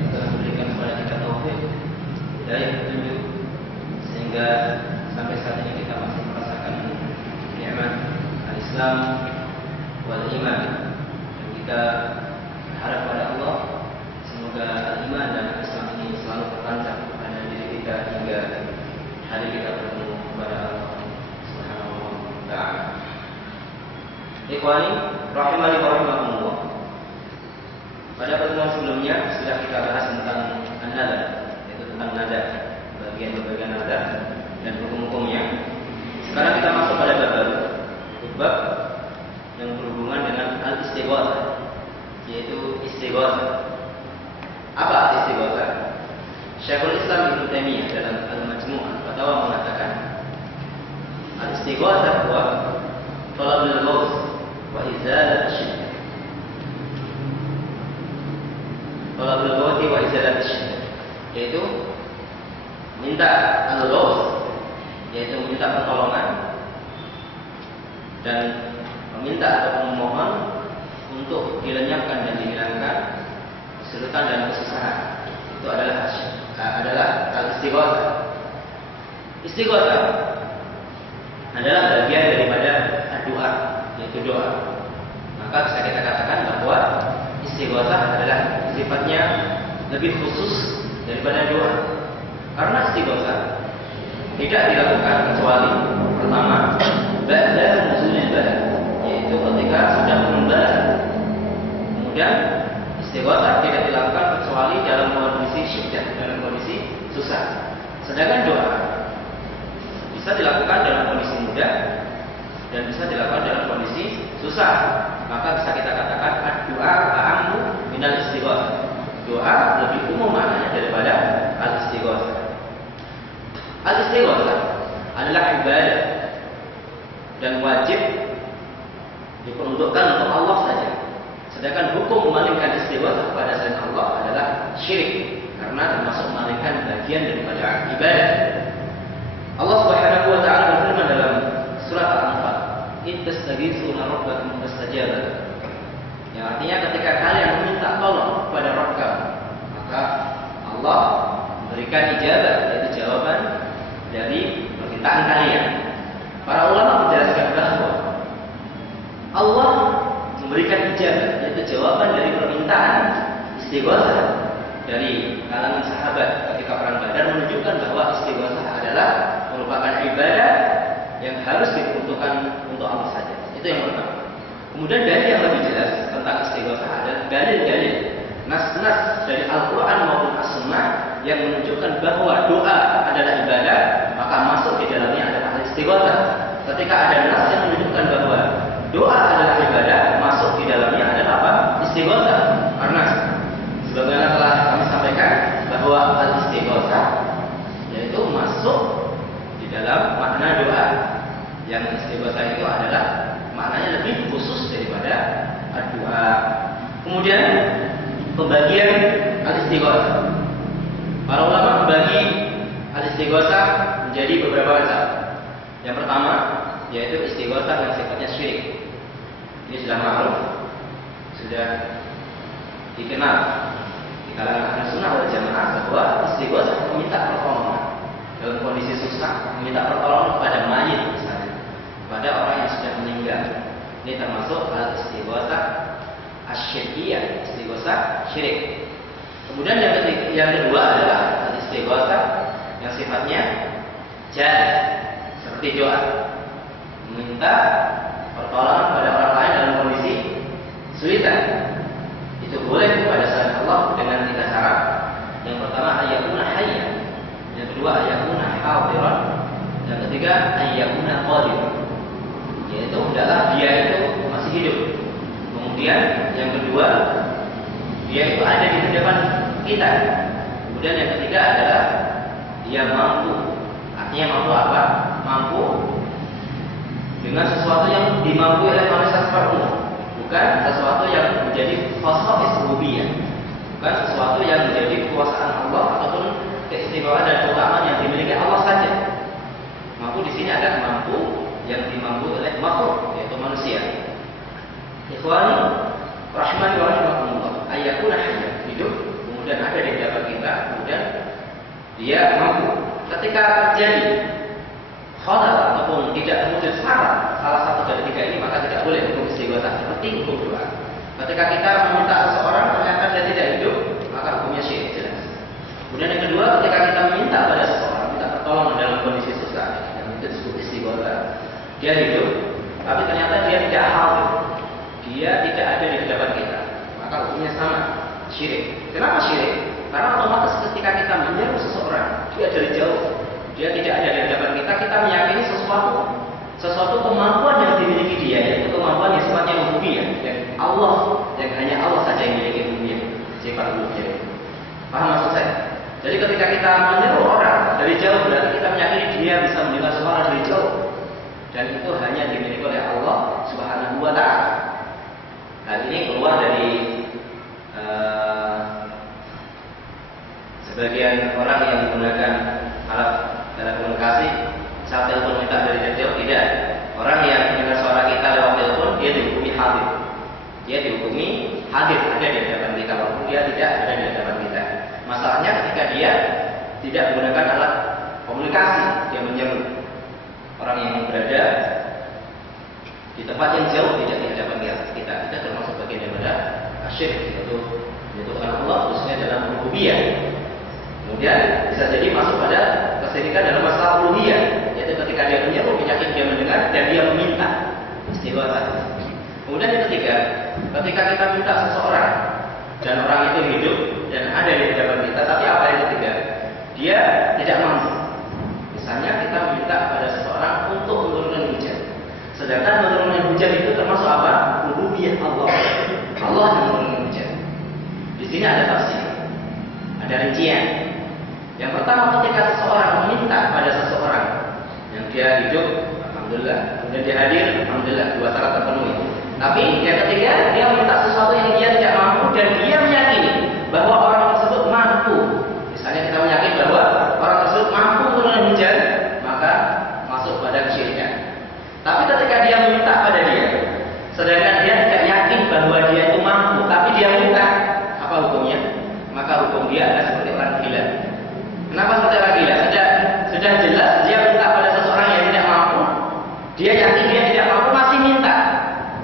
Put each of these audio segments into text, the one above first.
yang telah memberikan kepada kita taufik dari petunjuk sehingga sampai saat ini kita masih merasakan nikmat al-Islam wal iman. Dan kita berharap pada Allah semoga iman dan Islam ini selalu tertancap pada diri kita hingga hari kita bertemu kepada Allah Subhanahu wa taala. Ikhwani rahimani wa rahimakumullah. Pada pertemuan sebelumnya sudah kita bahas tentang an-nada, yaitu tentang nada, bagian-bagian nada dan hukum-hukumnya. Sekarang kita masuk pada bab yang berhubungan dengan al-istighatsah, yaitu istighatsah. Apa istighatsah? Syekhul Islam Ibnu Taimiyah dalam Al-Majmu' Al-Fatawa mengatakan, al-istighatsah huwa talabul ghaus wa izalat asyiddah. Talabul ghaus wa izalat asyiddah, yaitu minta al-ghaus, yaitu meminta pertolongan dan meminta atau memohon untuk dilenyapkan dan dihilangkan kesulitan dan kesusahan. Itu adalah al-istighatsah. Istighatsah adalah bagian daripada doa, yaitu doa. Maka bisa kita katakan bahwa istighatsah adalah sifatnya lebih khusus daripada doa. Karena istighatsah tidak dilakukan kecuali pertama ba'da nuzulil bala, yaitu ketika sudah turun bala. Kemudian istighatsah tidak dilakukan kecuali dalam kondisi syiddah, dalam kondisi susah. Sedangkan doa bisa dilakukan dalam kondisi mudah dan bisa dilakukan dalam kondisi susah. Maka bisa kita katakan ad-du'a a'ammu minal istighatsah. Doa lebih umum maknanya daripada al-istighatsah. Al-istighatsah adalah ibadah dan wajib diperuntukkan untuk Allah saja. Sedangkan hukum memalingkan istighatsah kepada selain Allah adalah syirik, karena termasuk memalingkan bagian daripada ibadah. Allah Subhanahu wa taala berfirman dalam surat Al-Anfal, "Id tastaghitsuna rabbakum fastajaba." Yang artinya ketika kalian meminta tolong kepada Rabb kamu, maka Allah memberikan ijabah, yaitu jawaban dari permintaan kalian. Para ulama menjelaskan bahwa Allah memberikan ijabah, yaitu jawaban dari permintaan istighatsah dari kalangan sahabat ketika perang Badar, menunjukkan bahwa istighatsah adalah merupakan ibadah yang harus diperuntukkan untuk Allah saja. Itu yang pertama. Kemudian dalil yang lebih jelas tentang istighatsah adalah dalil-dalil nas-nas dari Al-Quran maupun As-Sunnah yang menunjukkan bahwa doa adalah ibadah, maka masuk di dalamnya adalah istighatsah. Ketika ada nas yang menunjukkan bahwa doa adalah ibadah, masuk di dalamnya adalah apa? Istighatsah. Karena sebagaimana telah kami sampaikan bahwa al-istighatsah yaitu masuk di dalam makna doa. Yang istighatsah itu adalah maknanya lebih khusus daripada doa. Kemudian pembagian al-istighatsah. Para ulama membagi al-istighatsah menjadi beberapa macam. Yang pertama yaitu istighatsah yang sifatnya syirik. Ini sudah ma'ruf, sudah dikenal di kalangan ahli sunnah wal jamaah bahwa istighatsah meminta pertolongan dalam kondisi susah, meminta pertolongan kepada mayit misalnya, kepada orang yang sudah meninggal. Ini termasuk al-istighatsah asyirkiyah, istighatsah syirik. Kemudian yang kedua adalah al-istighatsah yang sifatnya jari, seperti doa, meminta pertolongan kepada orang lain dalam kondisi kesulitan. Itu boleh kepada selain Allah dengan tiga syarat. Yang pertama ayyakuna hayya, yang kedua ayyakuna hadiran, yang ketiga ayyakuna qadir, yaitu adalah dia itu masih hidup. Kemudian yang kedua dia itu ada di hadapan kita. Kemudian yang ketiga adalah dia mampu. Artinya mampu apa? Mampu dengan sesuatu yang dimampu oleh manusia secara umum, bukan sesuatu yang menjadi khasa'is rububiyah, bukan sesuatu yang menjadi kekuasaan Allah ataupun keistimewaan dan keutamaan yang dimiliki Allah saja. Mampu di sini ada mampu yang dimampu oleh makhluk, yaitu manusia. Ikhwani rahimani wa rahimakumullah, ayyakuna hayya, hidup, dia mampu. Ketika terjadi khalal ataupun tidak terwujud syarat salah satu dari tiga ini, maka tidak boleh hukum istighotsah seperti hukum doa. Ketika kita meminta seseorang ternyata dia tidak hidup, maka hukumnya syirik jelas. Kemudian yang kedua, ketika kita meminta pada seseorang, minta pertolongan dalam kondisi susah, yang itu disebut istighotsah. Dia hidup, tapi ternyata dia tidak hadir, dia tidak ada di hadapan kita, maka hukumnya sama, syirik. Kenapa syirik? Karena otomatis ketika kita menyeru seseorang, dia dari jauh, dia tidak ada di hadapan kita, kita meyakini sesuatu kemampuan yang dimiliki dia, yaitu kemampuan yang sifatnya rububiyah, yang Allah, yang hanya Allah saja yang memiliki rububiyah, sifat rububiyah. Paham maksud saya? Jadi ketika kita menyeru orang dari jauh, berarti kita meyakini dia bisa mendengar suara dari jauh, dan itu hanya dimiliki oleh Allah Subhanahu wa Ta'ala. Hal ini keluar dari sebagian orang yang menggunakan alat telekomunikasi, saat telepon minta dari jauh, tidak. Orang yang mendengar suara kita lewat telepon, dia dihukumi hadir. Dia dihukumi hadir, ada di hadapan kita, walaupun dia tidak ada di hadapan kita. Masalahnya ketika dia tidak menggunakan alat komunikasi, dia menyeru. Orang yang berada di tempat yang jauh, tidak di hadapan kita, kita termasuk bagian daripada syirik, yaitu menyebutkan Allah khususnya dalam rububiyah. Kemudian bisa jadi masuk pada kesyirikan dalam masalah uluhiyah, yaitu ketika dia menyeru, yakin dia mendengar dan dia meminta, istighotsah. Kemudian yang ketiga, ketika kita minta seseorang dan orang itu hidup dan ada di hadapan kita, tapi apa yang ketiga? Dia tidak mampu. Misalnya kita meminta pada seseorang untuk menurunkan hujan, sedangkan menurunkan hujan itu termasuk apa? Rububiyah Allah. Allah yang menurunkan hujan. Di sini ada tafsir, ada rincian. Yang pertama, ketika seseorang meminta pada seseorang yang dia hidup, alhamdulillah, kemudian dia hadir, alhamdulillah, dua syarat terpenuhi. Tapi yang ketiga, dia minta sesuatu yang dia tidak mampu dan dia meyakini bahwa orang tersebut mampu. Misalnya kita meyakini bahwa orang tersebut mampu menurunkan hujan, maka masuk pada kesyirikan. Tapi ketika dia meminta pada dia, sedangkan dia tidak yakin bahwa dia itu mampu, tapi dia minta, apa hukumnya? Maka hukum dia adalah seperti orang gila. Kenapa seperti orang gila? Sudah jelas dia minta pada seseorang yang tidak mampu, dia yakin dia tidak mampu, masih minta.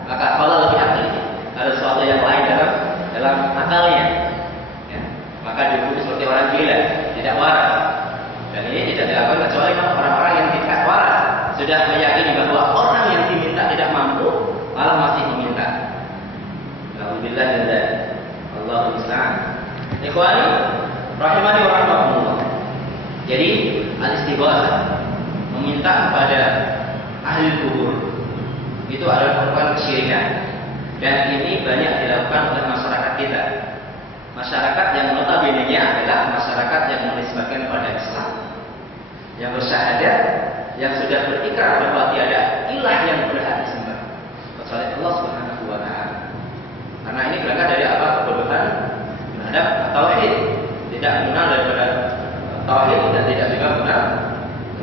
Maka kalau lebih akil, ada sesuatu yang lain dalam akalnya, ya, maka dihukum seperti orang gila, tidak waras. Dan ini tidak dilakukan kecuali orang-orang yang tidak waras, sudah meyakini bahwa orang yang diminta tidak mampu, malah masih meminta. Alhamdulillah, Allahu musta'an. Ikhwani rahimani wa rahimakumullah. Jadi al-istighotsah, meminta kepada ahli kubur, itu adalah merupakan kesyirikan, dan ini banyak dilakukan oleh masyarakat kita. Masyarakat yang notabene-nya adalah masyarakat yang menisbahkan kepada Islam, yang bersyahadat, yang sudah berikrar bahwa tiada ilah yang berhak disembah kecuali Allah Subhanahu wa Ta'ala. Karena ini berangkat dari apa? Kebodohan terhadap tauhid, tidak mengenal daripada tauhid dan tidak juga mengenal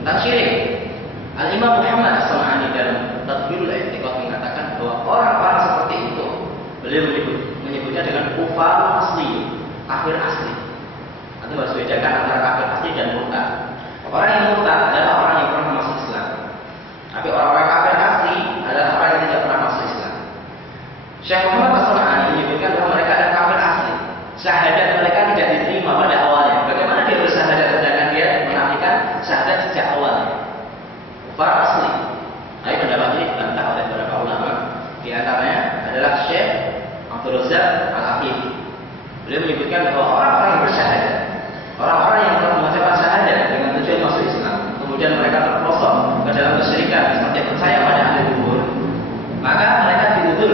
tentang syirik. Al-Imam Muhammad As-San'ani dalam Tadbirul I'tiqad mengatakan bahwa orang-orang seperti itu, beliau menyebutnya dengan kufar asli, kafir asli. Nanti harus bedakan antara kafir asli dan murtad. Orang yang murtad adalah orang yang pernah masuk Islam, tapi orang-orang kafir asli adalah orang yang tidak pernah masuk Islam. Syekh Muhammad As-San'ani menyebutkan bahwa mereka adalah kafir asli. Syahadat mereka tidak diterima pada awalnya. Bagaimana dia bersyahadat sedangkan dia menafikan syahadat sejak awalnya? Kufar asli. Tapi pendapat ini dibantah oleh beberapa ulama. Di antaranya adalah Syekh Abdul Razak Al-Afifi. Beliau menyebutkan bahwa orang-orang yang bersyahadat, orang-orang yang telah mengucapkan syahadat dengan tujuan masuk Islam, kemudian mereka terperosok ke dalam kesyirikan seperti percaya pada ahli kubur, maka mereka ditutur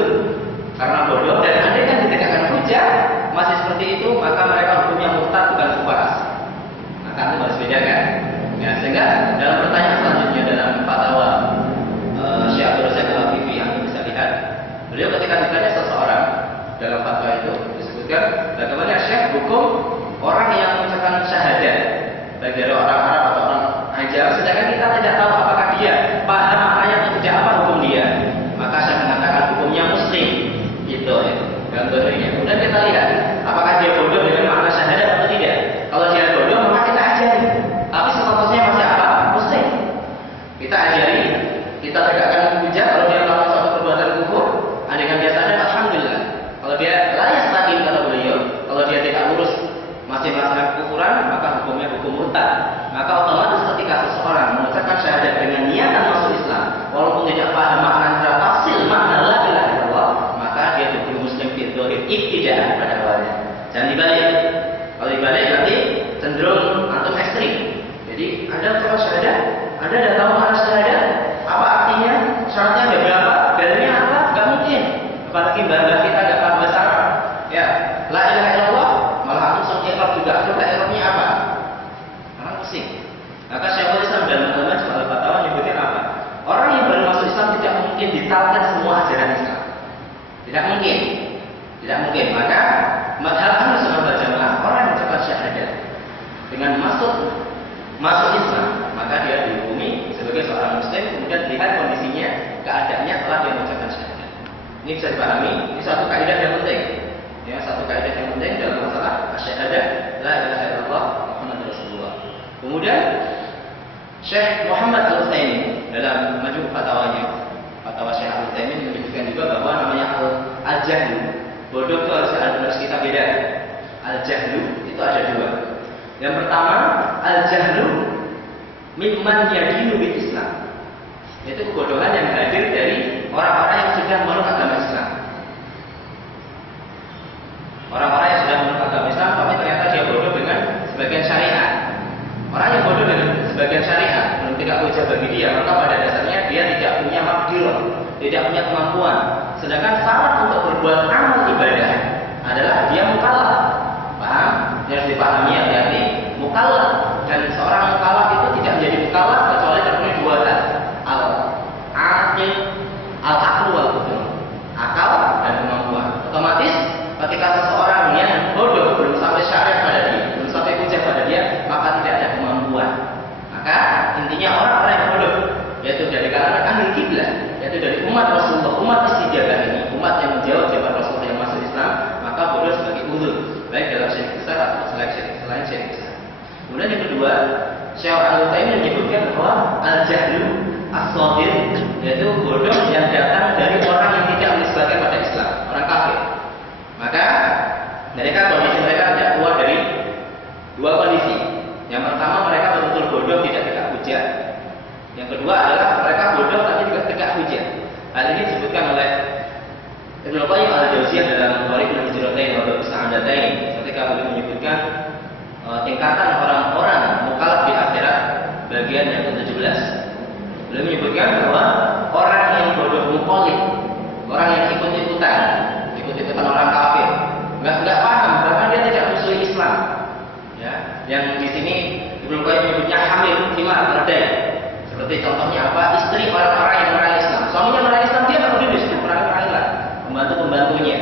karena bodoh, dan andai kan ditegakkan hujah masih seperti itu, maka mereka hukumnya murtad, bukan kufar asli. Maka itu harus bedakan. Ya, sehingga dalam pertanyaan selanjutnya dalam fatwa Syekh Abdul Razak Al-Afifi yang bisa lihat, beliau ketika ditanya seseorang dalam fatwa itu disebutkan bagaimana Syekh hukum orang yang mengucapkan syahadat, baik dari orang Arab atau orang Ajam, sedangkan kita tidak tahu apakah dia paham ayat atau tidak, apa hukum dia. Maka saya mengatakan hukumnya muslim, gitu ya. Contohnya. Kemudian kita lihat apakah dia bodoh dengan makna syahadat atau tidak. Kalau dia bodoh, maka kita ajari. ikut-ikutan. Maka otomatis ketika seseorang mengucapkan syahadat dengan niatan masuk Islam, walaupun tidak paham makna secara tafsir makna la ilaha illallah, maka dia jadi muslim fi dzahir ibtidaan pada awalnya. Jangan dibalik. Kalau dibalik berarti cenderung antum ekstrim. Jadi ada kalau syahadat, ada tidak tahu makna syahadat, apa artinya, syaratnya ada berapa, dalilnya apa? Gak mungkin. Apalagi bangga kita gak paham bahasa Arab. Ya, la ilaha illallah, malah antum sampai Arab juga. Coba Arabnya apa? Orang pusing. Maka Syekhul Islam dalam Al-Majmu' Al-Fatawa menyebutkan apa? Orang yang baru masuk Islam tidak mungkin ditalkan semua ajaran Islam. Tidak mungkin. Tidak mungkin. Maka madhab Ahlussunnah wal Jamaah, orang yang mengucapkan syahadat dengan masuk Islam, maka dia dihukumi sebagai seorang muslim, kemudian lihat kondisinya, keadaannya setelah dia mengucapkan syahadat. Ini bisa dipahami. Ini satu kaidah yang penting. Ya, satu kaidah yang penting dalam masalah syahadat la ilaha illallah Muhammadur Rasulullah. Kemudian Syekh Muhammad Al-Utsaimin dalam Majmu' Fatwanya, Fatwa Syekh Al-Utsaimin menyebutkan juga bahwa namanya al-jahlu, bodoh itu harus kita bedakan. Al-jahlu itu ada dua. Yang pertama, al-jahlu mimman yadinu bil Islam. Yaitu kebodohan yang hadir dari orang-orang yang sudah meluk agama Islam. Orang-orang yang sudah meluk agama Islam, tapi ternyata dia bodoh dengan sebagian syariat. Orang yang bodoh dengan sebagian syariat, belum tidak hujah bagi dia, maka pada dasarnya dia tidak punya makdirah, tidak punya kemampuan. Sedangkan syarat untuk berbuat amal ibadah adalah dia mukallaf. Paham? Yang harus dipahami hati-hati. Mukallaf, dan seorang mukallaf itu tidak menjadi mukallaf kecuali terpenuhi dua hal: al-aql, al-aql wal qudra. Akal dan kemampuan. Otomatis ketika seseorang yang bodoh belum sampai syariat pada dia, belum sampai hujah pada dia, maka tidak ada kemampuan. Maka intinya orang-orang yang bodoh, yaitu dari kalangan ahli kiblat, yaitu dari umat Rasulullah, umat istijabah ini, umat yang menjawab jawaban Rasulullah yang masuk Islam, maka bodoh sebagai uzur, baik dalam syirik besar atau selain syirik besar. Kemudian yang kedua, Syekh Al-Utsaimin menyebutkan bahwa al-jahlu as-shaghir, yaitu bodoh yang datang dari orang yang tidak menisbahkan pada Islam, orang kafir. Maka mereka kondisi mereka tidak keluar dari dua kondisi. Yang pertama, mereka betul-betul bodoh tidak tegak hujah. Yang kedua adalah mereka bodoh tapi juga tegak hujah. Hal ini disebutkan oleh Ibnu Qayyim al-Jauziyah dalam Tariqul Hijratain wa Babus Sa'adatain ketika beliau menyebutkan tingkatan orang-orang mukallaf di akhirat bagian yang ke-17. Beliau menyebutkan bahwa orang yang bodoh muqallid, orang yang ikut-ikutan orang kafir, nggak paham, bahkan dia tidak musuhi Islam. Ya, yang di sini Ibnu Qayyim menyebutnya hamil himar berdai. Seperti contohnya apa? Istri orang-orang yang merangi Islam, suaminya merangi Islam, dia nggak peduli dengan orang-orang lain, pembantu-pembantunya.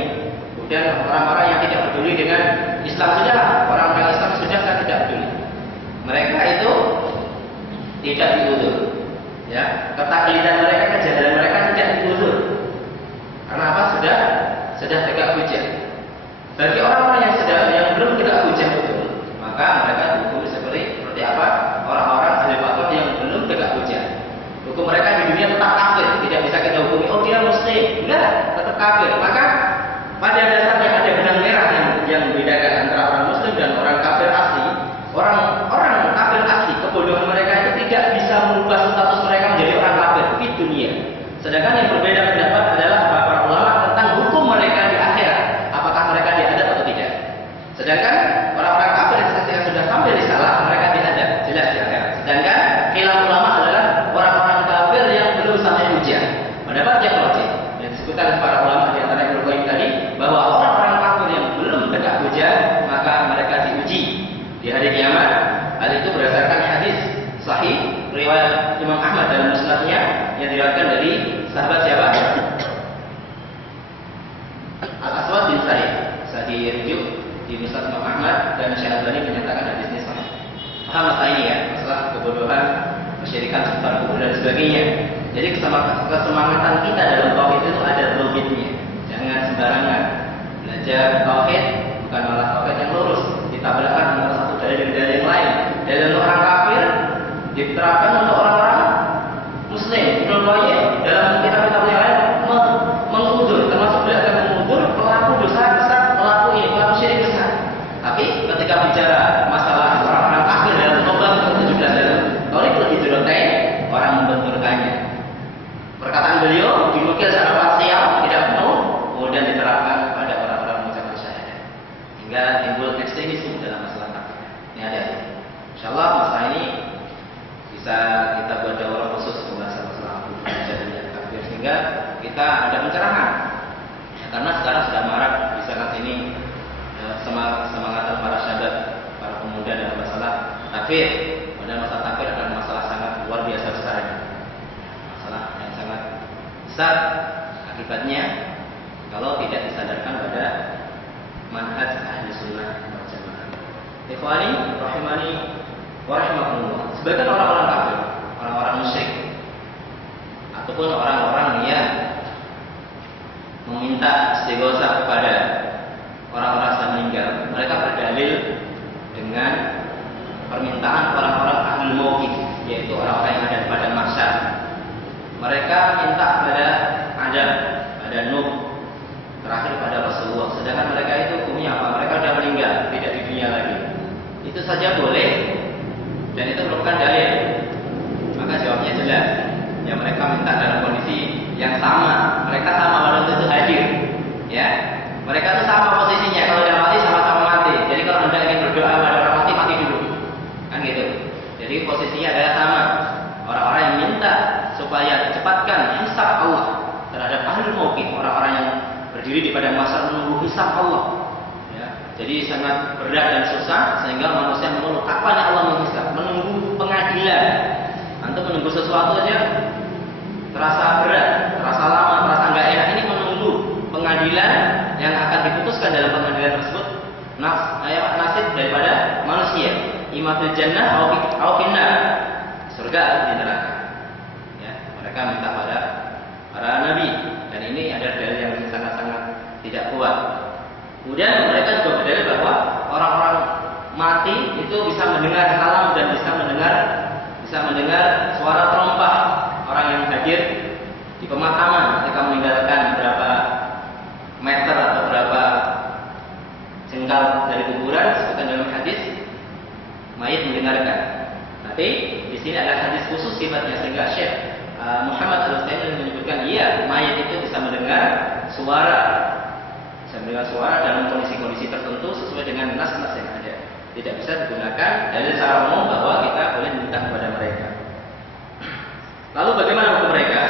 Kemudian orang-orang yang tidak peduli dengan Islam sudah, orang-orang Islam sudah kan tidak peduli. Mereka itu tidak diudur. Ya, ketaklidan mereka, kejahalan mereka tidak diudur. Karena apa? Sudah tegak hujah. Bagi orang-orang yang belum tegak hujah betul, maka mereka dihukum seperti apa? Orang-orang ahli batil yang belum tegak hujah. Hukum mereka di dunia tetap kafir, tidak bisa kita hukumi. Oh, dia muslim, enggak, tetap kafir. Maka pada dasarnya ada benang merah yang membedakan antara orang muslim dan orang kafir asli. Orang kafir asli, kebodohan mereka itu tidak bisa merubah status mereka menjadi orang kafir di dunia. Sedangkan yang berbeda pendapat adalah para ulama tentang hukum mereka di akhirat, apakah mereka diadab atau tidak. Sedangkan orang-orang kafir yang sudah sampai di salah, mereka diadab, jelas di akhirat. Sedangkan khilaf ulama adalah orang-orang kafir yang belum sampai hujah. Pendapat yang rajih yang disebutkan oleh para ulama di antara Ibnu Qayyim tadi, bahwa orang-orang kafir yang belum tegak hujah, maka mereka diuji di hari kiamat. Hal itu berdasarkan hadis sahih riwayat Imam Ahmad dalam musnadnya yang diriwayatkan dari sahabat siapa? Al-Aswad bin Sa'id. Saya dirujuk di musnad Imam Ahmad dan Syekh Al-Albani menyatakan hadisnya sahih. Paham masalah ini ya, masalah kebodohan, kesyirikan, sebar kubur dan sebagainya. Jadi kesemangatan kita dalam tauhid itu ada logiknya. Jangan sembarangan belajar tauhid, bukan malah tauhid yang lurus ditabrakkan antara satu dalil dengan dalil yang lain. Dalil orang kafir diterapkan untuk orang-orang muslim. Ibnu Qayyim dalam kitab-kitab yang lain mengudur, termasuk beliau mengudur pelaku dosa besar, pelaku syirik besar. Tapi ketika bicara masalah orang-orang kafir dalam tobat ekstremisme dalam masalah takfir. Ini ada. Insyaallah masalah ini bisa kita buat daurah khusus pembahasan masalah jahiliyah takfir sehingga kita ada pencerahan. Ya, karena sekarang sudah marak di saat ini semangatan para syabab, para pemuda dalam masalah takfir. Padahal masalah takfir adalah masalah sangat luar biasa besarnya. Masalah yang sangat besar akibatnya kalau tidak disadarkan pada manhaj ahli sunnah wal jamaah. Ikhwani rahimani wa rahimakumullah. Sebagian orang-orang kafir, orang-orang musyrik ataupun orang-orang yang meminta istighosah kepada orang-orang yang meninggal, mereka berdalil dengan permintaan orang-orang ahli mauqif, yaitu orang-orang yang ada di padang mahsyar. Mereka minta pada Adam, pada Nuh, terakhir pada Rasulullah. Sedangkan mereka itu hukumnya apa? Mereka sudah meninggal, tidak di dunia lagi. Itu saja boleh, dan itu merupakan dalil. Maka jawabnya jelas. Ya, mereka minta dalam kondisi yang sama. Mereka sama waktu itu hadir. Ya, mereka itu sama posisinya. Kalau sudah mati sama-sama mati. Jadi kalau anda ingin berdoa pada orang mati, mati dulu. Kan gitu. Jadi posisinya adalah sama. Orang-orang yang minta supaya cepatkan hisab Allah terhadap ahli mauqif, orang-orang yang berdiri di padang mahsyar menunggu hisab Allah. Ya, jadi sangat berat dan susah sehingga manusia menunggu kapan Allah menghisab, menunggu pengadilan. Antum menunggu sesuatu aja terasa berat, terasa lama, terasa enggak enak. Ini menunggu pengadilan yang akan diputuskan dalam pengadilan tersebut nasib daripada manusia, imma fil jannah au finnar, surga atau di neraka. Ya, mereka minta pada para nabi, dan ini ada dalil yang sangat-sangat tidak kuat. Kemudian mereka juga berdalil bahwa orang-orang mati itu bisa mendengar salam dan bisa mendengar suara terompah orang yang hadir di pemakaman ketika meninggalkan berapa meter atau berapa jengkal dari kuburan, disebutkan dalam hadis mayit mendengarkan. Tapi di sini ada hadis khusus sifatnya sehingga Syekh Muhammad Al-Utsaimin menyebutkan iya, mayit itu bisa mendengar suara dalam kondisi-kondisi tertentu sesuai dengan nas-nas yang ada. Tidak bisa digunakan dari secara umum bahwa kita boleh minta kepada mereka. Lalu bagaimana hukum mereka?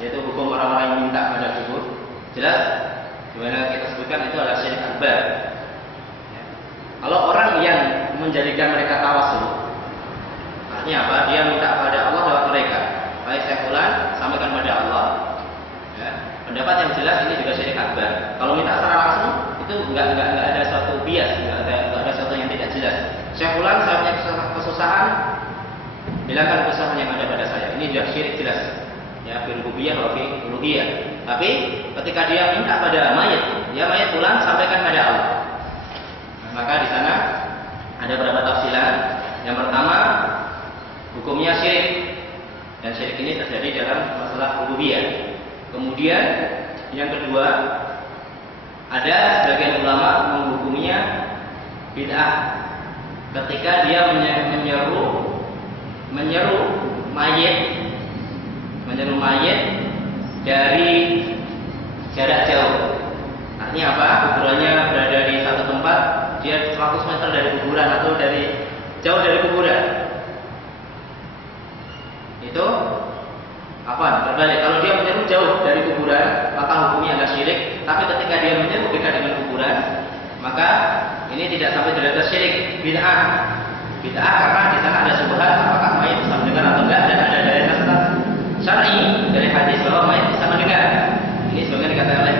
Yaitu hukum orang-orang yang minta pada kubur. Jelas, dimana kita sebutkan itu adalah syirik akbar. Ya. Kalau orang yang menjadikan mereka tawasul, artinya apa? Dia minta pada Allah lewat mereka. Baik saya fulan, sampaikan pada Allah. Ya. Pendapat yang jelas ini juga syirik akbar. Kalau minta secara langsung itu enggak ada suatu bias, enggak ada suatu yang tidak jelas. Saya fulan, saya punya kesusahan, bilangkan kesusahan yang ada pada saya. Ini sudah syirik jelas. Ya, fi rububiyah wa fi uluhiyah. Tapi ketika dia minta pada mayit, ya mayit fulan sampaikan pada Allah. Nah, maka di sana ada beberapa tafsiran. Yang pertama, hukumnya syirik. Dan syirik ini terjadi dalam masalah rububiyah. Kemudian yang kedua, ada sebagian ulama menghukumnya bid'ah ketika dia menyeru mayit dari jarak jauh. Artinya apa? Kuburannya berada di satu tempat, dia 100 meter dari kuburan atau jauh dari kuburan. Itu apa? Berbalik. Kalau dia menyeru jauh dari kuburan, maka hukumnya adalah syirik. Tapi ketika dia menyeru dekat dengan kuburan, maka ini tidak sampai derajat syirik, bid'ah. Bid'ah karena di sana ada syubhat apakah mayit bisa mendengar atau enggak, dan ada dalil syar'i dari hadis bahwa mayit bisa mendengar. Ini sebagian dikatakan oleh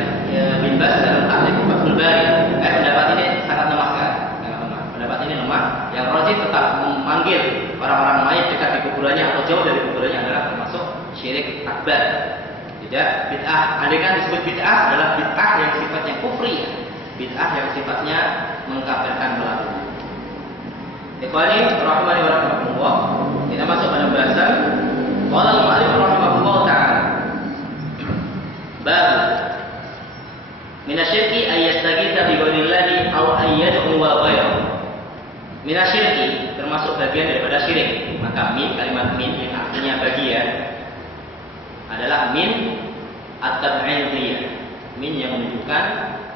Bin Baz dalam Ta'liq Fathul Bari. Pendapat ini sangat lemah kan? Pendapat ini lemah. Yang rajih tetap memanggil orang-orang mayit dekat di kuburannya atau jauh dari kuburannya adalah termasuk syirik akbar. Tidak bid'ah. Andai kan disebut bid'ah adalah bid'ah yang sifatnya kufri, bid'ah yang sifatnya mengkafirkan pelaku. Ikhwani rahimani wa rahimakumullah. Kita masuk pada bahasan qala al-mu'allif rahimahullah ta'ala. Bab minasyirki ayyastaghitsa bi ghairillah aw ayyad'u wa ghayrahu. Minasyirki termasuk bagian daripada syirik. Maka kalimat min yang artinya bagian adalah min at-tab'idiyah. Min yang menunjukkan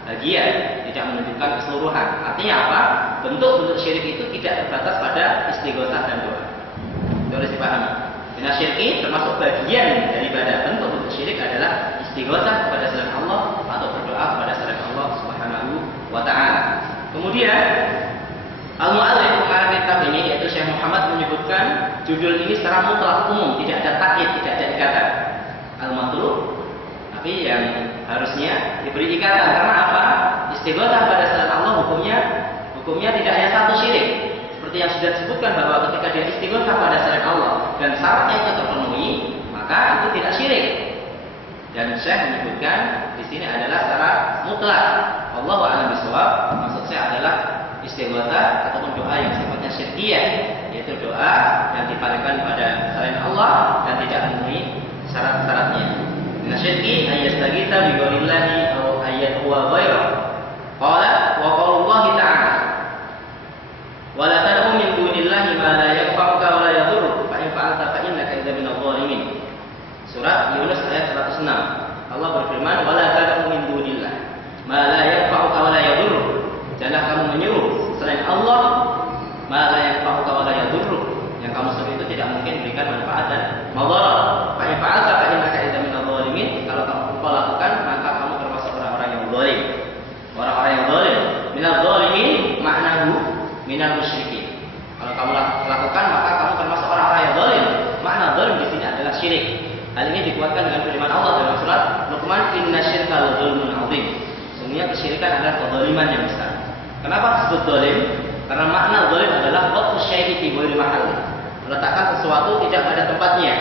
bagian, tidak menunjukkan keseluruhan. Artinya apa? Bentuk-bentuk syirik itu tidak terbatas pada istighosah dan doa. Itu harus dipahami. Karena syirki termasuk bagian daripada bentuk-bentuk syirik adalah istighosah kepada selain Allah atau berdoa kepada selain Allah Subhanahu wa taala. Kemudian al-mu'allif pengarang kitab ini yaitu Syekh Muhammad menyebutkan judul ini secara mutlak umum, tidak ada takyid, tidak ada ikatan. Al-matlub, tapi yang harusnya diberi ikatan karena apa? Istighosah pada selain Allah hukumnya tidak hanya satu syirik. Seperti yang sudah disebutkan bahwa ketika dia istighosah pada selain Allah dan syaratnya itu terpenuhi, maka itu tidak syirik. Dan Syekh menyebutkan di sini adalah secara mutlak. Allahu a'lam bishawab, maksud saya adalah istighosah ataupun doa yang sifatnya syirkiyah, yaitu doa yang diparingkan pada selain Allah dan tidak memenuhi syarat-syaratnya. Nah, syirki ayastaghitsa bi ghairillahi atau ayat huwa ghairu. Qala wa qaulullahi ta'ala wa la tad'u min dunillahi ma la yanfa'uka wa la yadhurruka fa in fa'alta fa innaka idza minadh dhalimin. Surat Yunus ayat 106. Allah berfirman, "Wa la tad'u min dunillah ma la yanfa'uka wa la yadhurruka." Janganlah kamu menyuruh selain Allah ma la yanfa'uka wa la yadhurruka. Yang kamu seru itu tidak mungkin memberikan manfaat dan madarat. Fa in fa'alta fa innaka idza minadh dhalimin. Kalau kamu lakukan, maka kamu termasuk orang-orang yang zalim. Orang-orang yang zalim. Minadh dhalimin maknahu minal musyrikin. Kalau kamu lakukan, maka kamu termasuk orang-orang yang zalim. Makna zalim di sini adalah syirik. Hal ini dikuatkan dengan firman Allah dalam surat Luqman, "Innasyirka la dzulmun 'adzim." Sungguhnya kesyirikan adalah kezaliman yang besar. Kenapa disebut zalim? Karena makna zalim adalah wad'u syai'i fi ghairi mahalli. Meletakkan sesuatu tidak pada tempatnya.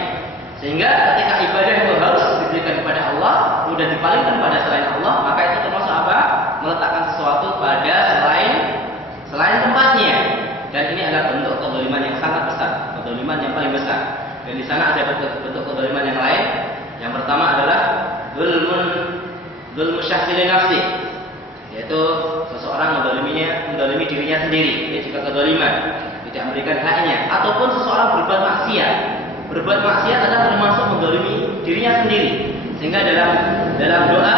Sehingga ketika ibadah itu harus diberikan kepada Allah, sudah dipalingkan pada selain Allah, maka itu termasuk apa? Meletakkan sesuatu pada selain tempatnya. Dan ini adalah bentuk kezaliman yang sangat besar, kezaliman yang paling besar. Dan di sana ada bentuk kezaliman yang lain. Yang pertama adalah dzulmu syahsi nafsi, yaitu seseorang mendolimi dirinya sendiri. Ini juga kezaliman, tidak memberikan haknya. Ataupun seseorang berbuat maksiat. Berbuat maksiat adalah termasuk mendolimi dirinya sendiri. Sehingga dalam doa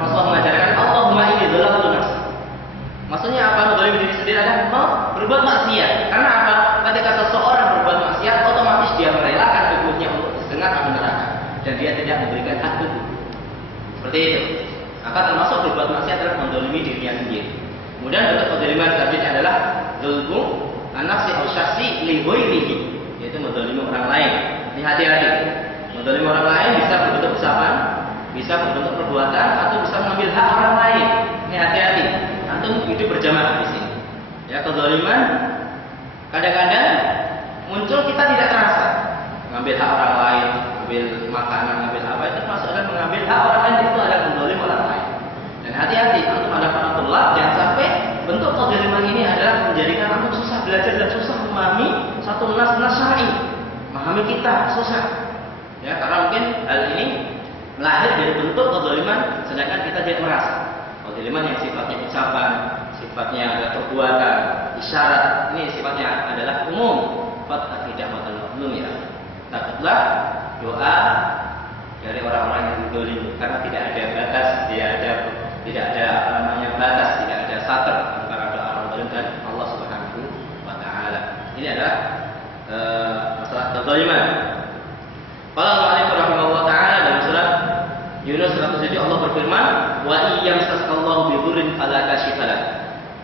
Rasulullah mengajarkan Allahumma inni dzalamtu nafsi. Maksudnya apa? Mendolimi diri sendiri adalah berbuat maksiat. Karena apa? Ketika seseorang berbuat maksiat, otomatis dia merelakan tubuhnya untuk tersengat api neraka, dan dia tidak memberikan hak tubuh. Seperti itu. Maka termasuk berbuat maksiat adalah mendolimi dirinya sendiri. Kemudian bentuk kezaliman selanjutnya adalah dzulmu an-nafsi aw syahsi li ghairihi, yaitu mendolimi orang lain. Ini hati-hati. Mendolimi orang lain bisa berbentuk ucapan, bisa berbentuk perbuatan, atau bisa mengambil hak orang lain. Ini hati-hati. Antum hidup berjamaah di sini. Ya, kezaliman kadang-kadang muncul kita tidak terasa. Mengambil hak orang lain, mengambil makanan, mengambil apa, itu masuk dalam mengambil hak orang lain, itu adalah mendolim orang lain. Dan hati-hati, antum ada fanatullah, jangan sampai bentuk kezaliman ini adalah menjadikan antum susah belajar dan susah memahami satu nas syar'i. Memahami kita susah. Ya, karena mungkin hal ini lahir dari bentuk kezaliman sedangkan kita tidak merasa. Kezaliman yang sifatnya ucapan, sifatnya ada perbuatan, isyarat, ini sifatnya adalah umum. Fathah tidak matalum ya. Takutlah doa dari orang-orang yang zalim, karena tidak ada batas, tidak ada namanya batas, tidak ada satar antara doa orang zalim dan Allah Subhanahu wa taala. Ini adalah masalah kezaliman. Qala al-mu'allif rahimahullah taala dalam surat Yunus 107 Allah berfirman, "Wa iyyam saskallahu bi dzurrin fala kashifa lah.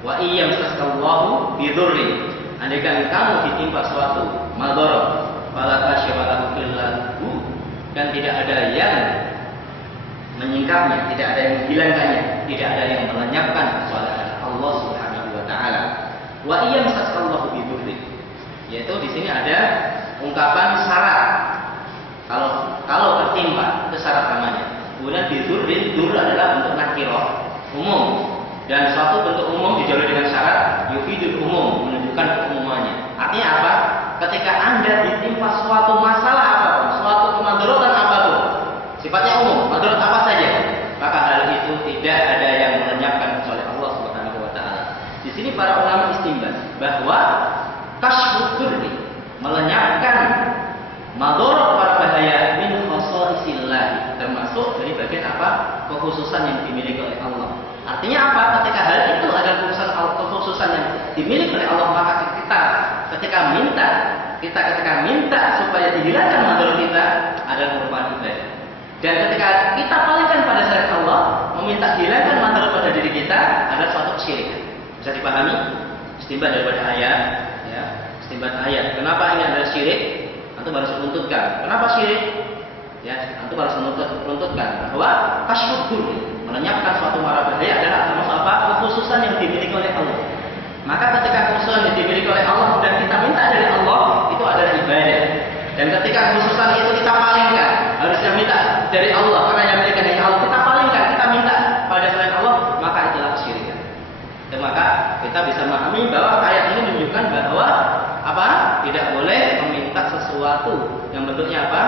Wa iyyam saskallahu bi dzurrin." Andaikan kamu ditimpa suatu madarat, fala kashifa lahu illa hu, dan tidak ada yang menyingkapnya, tidak ada yang menghilangkannya, tidak ada yang melenyapkan kecuali Allah Subhanahu wa taala. Wa iyyam saskallahu bi dzurrin, yaitu di sini ada ungkapan syarat. Kalau tertimpa itu syarat namanya. Kemudian bidzurrin, dzur adalah bentuk nakirah, umum. Dan suatu bentuk umum dijawab dengan syarat yufidul umum, menunjukkan keumumannya. Artinya apa? Ketika Anda ditimpa suatu masalah apapun, suatu kemadaratan apapun, sifatnya umum, madarat apa saja, maka hal itu tidak ada yang melenyapkan kecuali Allah Subhanahu wa taala. Di sini para ulama istinbat bahwa kasyfud dzurri, melenyapkan madarat para bahaya min khasaisillah, termasuk dari bagian apa? Kekhususan yang dimiliki oleh Allah. Artinya apa? Ketika hal itu adalah kekhususan yang dimiliki oleh Allah, maka kita ketika minta supaya dihilangkan mandor kita adalah merupakan ibadah. Dan ketika kita palingkan pada selain Allah, meminta dihilangkan mandor pada diri kita adalah suatu kesyirikan. Bisa dipahami? Istinbat daripada ayat, ya. Istinbat ayat. Kenapa ini adalah syirik? Antum harus menuntutkan. Kenapa syirik? Ya, antum harus menuntutkan bahwa kasyukur, melenyapkan suatu mara bahaya adalah termasuk apa? Kekhususan yang dimiliki oleh Allah. Maka ketika kekhususan yang dimiliki oleh Allah dan kita minta dari Allah, itu adalah ibadah. Dan ketika kekhususan itu kita palingkan, harusnya minta dari Allah karena yang memiliki hanya Allah, kita palingkan, kita minta pada selain Allah, maka itulah kesyirikan. Dan maka kita bisa memahami bahwa ayat ini menunjukkan bahwa apa? Tidak boleh meminta sesuatu yang bentuknya apa?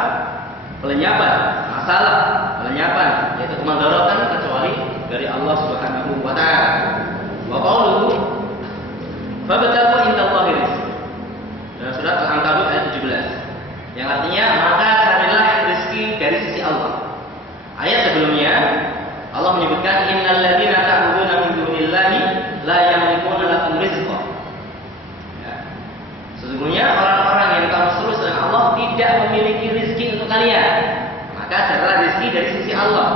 Pelenyapan, masalah, pelenyapan, yaitu kemandaratan kecuali dari Allah Subhanahu wa taala. Wa qauluhu fabtagu indallahi rizq. Dalam surat Al-Ankabut ayat 17. Yang artinya maka carilah rezeki dari sisi Allah. Ayat sebelumnya Allah menyebutkan innal ladzina ta'buduna min dunillahi la yamlikuna lakum rizqa. Ya. Sesungguhnya orang-orang yang kamu seru selain Allah tidak memiliki rezeki untuk kalian. Maka carilah rezeki dari sisi Allah.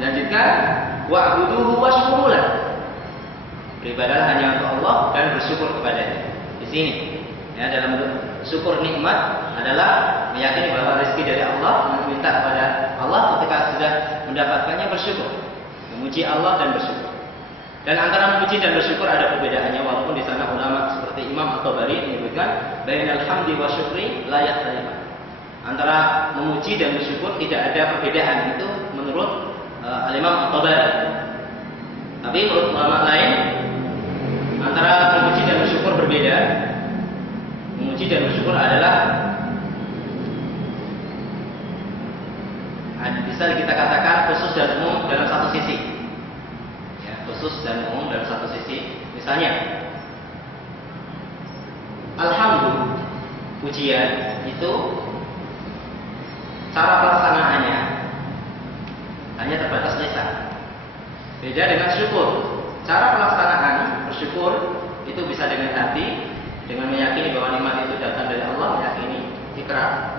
Dilanjutkan wa'buduhu washkuru lahu. Beribadah hanya untuk Allah dan bersyukur kepadanya. Di sini ya, dalam bentuk syukur nikmat adalah meyakini bahwa rezeki dari Allah, meminta kepada Allah, ketika sudah mendapatkannya bersyukur, memuji Allah dan bersyukur. Dan antara memuji dan bersyukur ada perbedaannya, walaupun di sana ulama seperti Imam At-Tabari menyebutkan bainal hamdi wa syukri la yakhtalifa. Antara memuji dan bersyukur tidak ada perbedaan, itu menurut Al-Imam At-Tabari. Tapi menurut ulama lain antara memuji dan bersyukur berbeda. Memuji dan bersyukur adalah bisa kita katakan khusus dan umum dalam satu sisi. Ya, khusus dan umum dalam satu sisi. Misalnya, alhamdulillah, pujian itu cara pelaksanaannya hanya terbatas lisan. Beda dengan syukur. Cara pelaksanaan bersyukur itu bisa dengan hati, dengan meyakini bahwa nikmat itu datang dari Allah, meyakini, ikrar.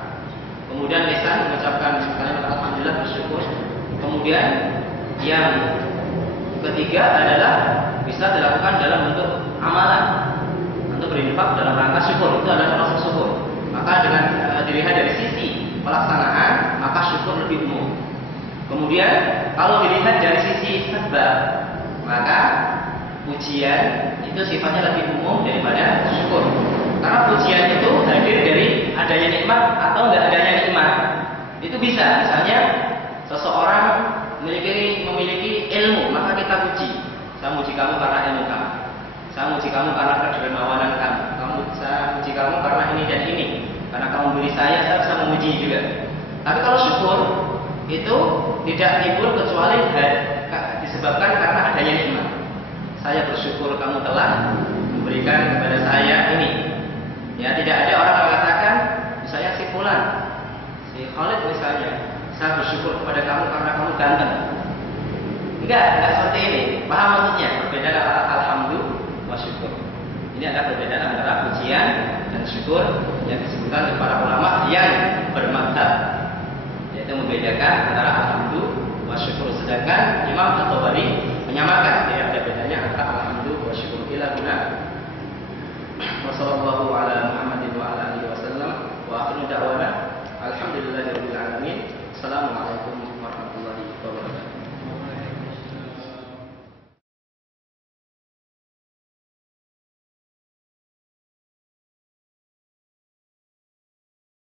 Kemudian lisan mengucapkan kalimat alhamdulillah, bersyukur. Kemudian yang ketiga adalah bisa dilakukan dalam bentuk amalan, untuk berinfak dalam rangka syukur. Itu adalah termasuk syukur. Maka dengan dilihat dari sisi pelaksanaan, maka syukur lebih umum. Kemudian kalau dilihat dari sisi sebab, maka pujian itu sifatnya lebih umum daripada syukur. Karena pujian itu hadir dari adanya nikmat atau tidak adanya nikmat. Itu bisa, misalnya seseorang memiliki ilmu, maka kita puji. Saya puji kamu karena ilmu kamu. Saya puji kamu karena kedermawanan kamu. Saya puji kamu karena ini dan ini. Karena kamu beri saya bisa memuji juga. Tapi kalau syukur itu tidak timbul kecuali disebabkan karena adanya nikmat. Saya bersyukur kamu telah memberikan kepada saya ini. Ya, tidak ada orang mengatakan saya si fulan, si Khalid misalnya, saya bersyukur kepada kamu karena kamu ganteng. Enggak seperti ini. Paham maksudnya? Perbedaan antara alhamdulillah wa syukur. Ini ada perbedaan antara pujian dan syukur yang disebutkan oleh para ulama yang bermadzhab, yaitu membedakan antara alhamdulillah wa syukur. Sedangkan Imam At-Tabari menyamakan, tidak ada bedanya antara alhamdulillah wa syukur. Ila guna wassallallahu ala Muhammadin wa ala alihi wasallam wa akhiru da'wana alhamdulillahirabbil alamin. Assalamualaikum warahmatullahi wabarakatuh.